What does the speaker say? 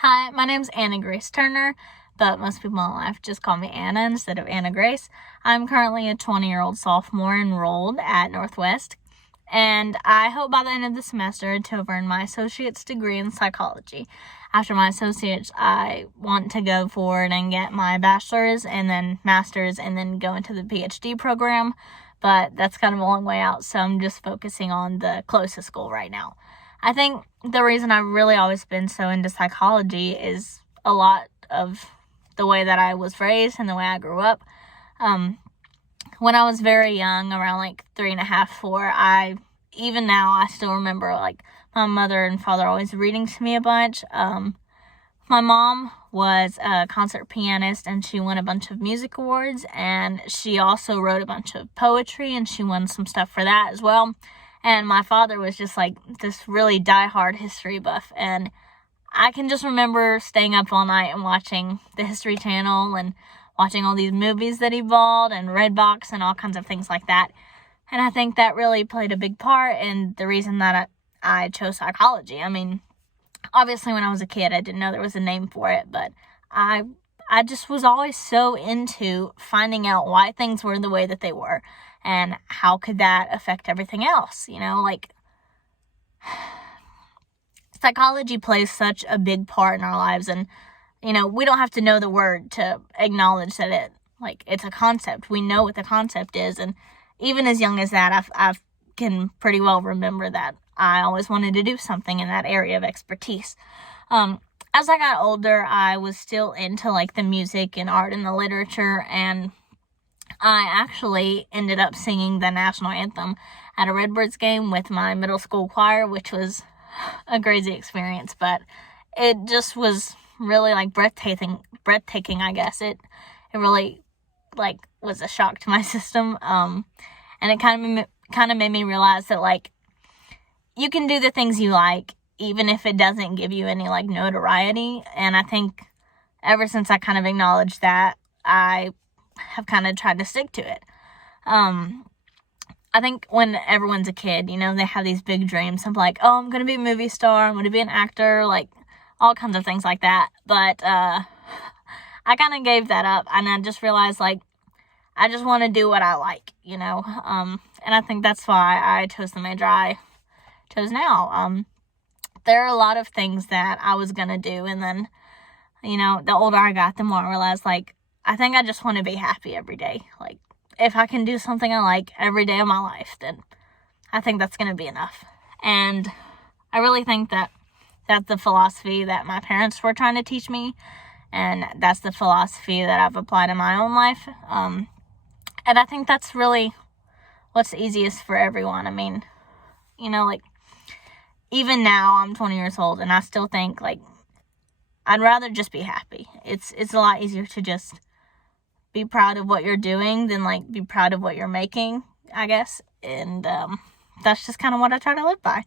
Hi, my name's Anna Grace Turner, but most people in life just call me Anna instead of Anna Grace. I'm currently a 20-year-old sophomore enrolled at Northwest, and I hope by the end of the semester to have earned my associate's degree in psychology. After my associate's, I want to go forward and get my bachelor's and then master's and then go into the PhD program, but that's kind of a long way out, so I'm just focusing on the closest goal right now. I think the reason I've really always been so into psychology is a lot of the way that I was raised and the way I grew up. When I was very young, around like 3.5, 4, even now, I still remember like my mother and father always reading to me a bunch. My mom was a concert pianist and she won a bunch of music awards, and she also wrote a bunch of poetry and she won some stuff for that as well. And my father was just like this really diehard history buff. And I can just remember staying up all night and watching the History Channel and watching all these movies that he bought and Redbox and all kinds of things like that. And I think that really played a big part in the reason that I chose psychology. I mean, obviously when I was a kid, I didn't know there was a name for it, but I just was always so into finding out why things were the way that they were and how could that affect everything else, like psychology plays such a big part in our lives, and we don't have to know the word to acknowledge that it's a concept. We know what the concept is, and even as young as that, I can pretty well remember that I always wanted to do something in that area of expertise. As I got older, I was still into like the music and art and the literature, and I actually ended up singing the national anthem at a Redbirds game with my middle school choir, which was a crazy experience, but it just was really like breathtaking, I guess. It really was a shock to my system. And it kind of made me realize that you can do the things you like, even if it doesn't give you any notoriety. And I think ever since I kind of acknowledged that, I have kind of tried to stick to it. I think when everyone's a kid, they have these big dreams of I'm going to be a movie star, I'm going to be an actor, all kinds of things like that. But I kind of gave that up, and I just realized I just want to do what I like, and I think that's why I chose the major I chose now. There are a lot of things that I was going to do, and then, the older I got, the more I realized, I think I just want to be happy every day. If I can do something I like every day of my life, then I think that's going to be enough. And I really think that that's the philosophy that my parents were trying to teach me, and that's the philosophy that I've applied in my own life. And I think that's really what's easiest for everyone. I mean, even now I'm 20 years old, and I still think I'd rather just be happy. It's a lot easier to just be proud of what you're doing than be proud of what you're making, I guess. And that's just kind of what I try to live by.